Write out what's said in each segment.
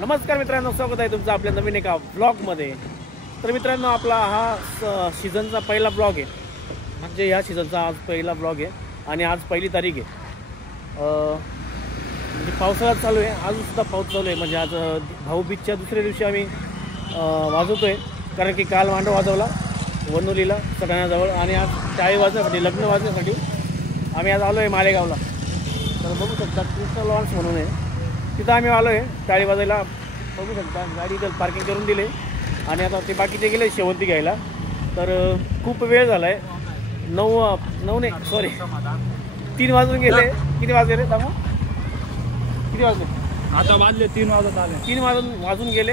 नमस्कार मित्रांनो, स्वागत आहे तुमचं आपल्या नवीन एका ब्लॉगमध्ये। तर मित्रांनो, आपला हा सीझनचा पहिला ब्लॉग आहे, म्हणजे या सीझनचा आज पहिला ब्लॉग आहे आणि आज पहिली तारीख आहे। म्हणजे पावसाळा चालू आहे, अजूनसुद्धा पाऊस चालू आहे। म्हणजे आज भाऊबीजच्या दुसऱ्या दिवशी आम्ही वाजवतो आहे, कारण की काल मांडव वाजवला वनुलीला सगळ्यांजवळ आणि आज टाळी वाजण्यासाठी, लग्न वाजण्यासाठी आम्ही आज आलो आहे मालेगावला। तर बघू शकता कृष्ण लॉन्स म्हणून आहे, तिथं आम्ही आलो आहे टाळी वाजायला। बघू शकता गाडी इथं पार्किंग करून दिले आणि आता ते बाकीचे गेले शेवंती घ्यायला। तर खूप वेळ झाला आहे, 3 वाजून गेले। किती वाजले रे दामू? किती वाजले? आता वाजले 3 वाजत आले। 3 वाजून गेले।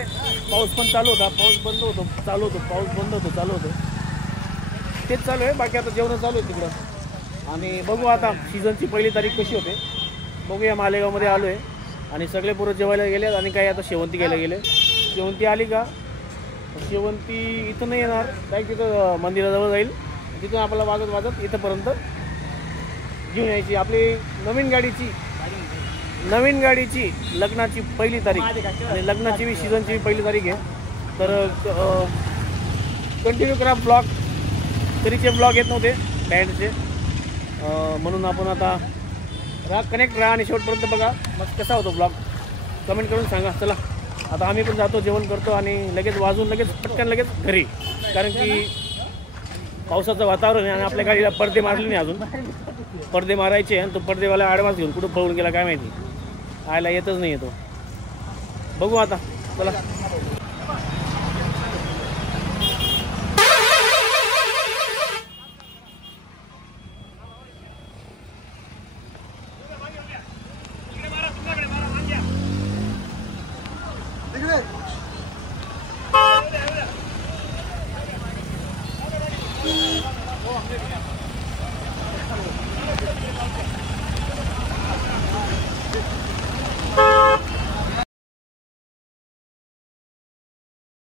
पाऊस पण चालू होता, पाऊस बंद होतो, चालू होतो, पाऊस बंद होतो, चालू होतो, तेच चालू आहे। बाकी आता जेवण चालू आहे तिकडं आणि बघू आता सीझनची पहिली तारीख कशी होते बघूया। मालेगावमध्ये आलो आहे आणि सगळे पोरं जेवायला गेले आणि काही आता शेवंती घ्यायला गेले। शेवंती आली का? शेवंती इथं नाही येणार, डायरेक्ट तिथं मंदिराजवळ जाईल, तिथून आपल्याला वाजत इथंपर्यंत घेऊन यायची। आपली नवीन गाडीची लग्नाची पहिली तारीख आणि लग्नाची बी सीझनची पहिली तारीख आहे। तर कंटिन्यू करा ब्लॉग, तरीचे ब्लॉग येत नव्हते बँडचे, म्हणून आपण आता कनेक्ट राहा आणि शेवटपर्यंत बघा। मग कसा होतो ब्लॉग कमेंट करून सांगा। चला आता आम्ही पण जातो, जेवण करतो आणि लगेच वाजून पटकन लगेच घरी, कारण की पावसाचं वातावरण आहे आणि आपल्या गाडीला पडदे मारले नाही अजून, पडदे मारायचे आणि तो पडदेवाला ॲडव्हान्स घेऊन कुठं पळून गेला काय माहिती, आयला येतच नाही येतो। बघू आता, चला।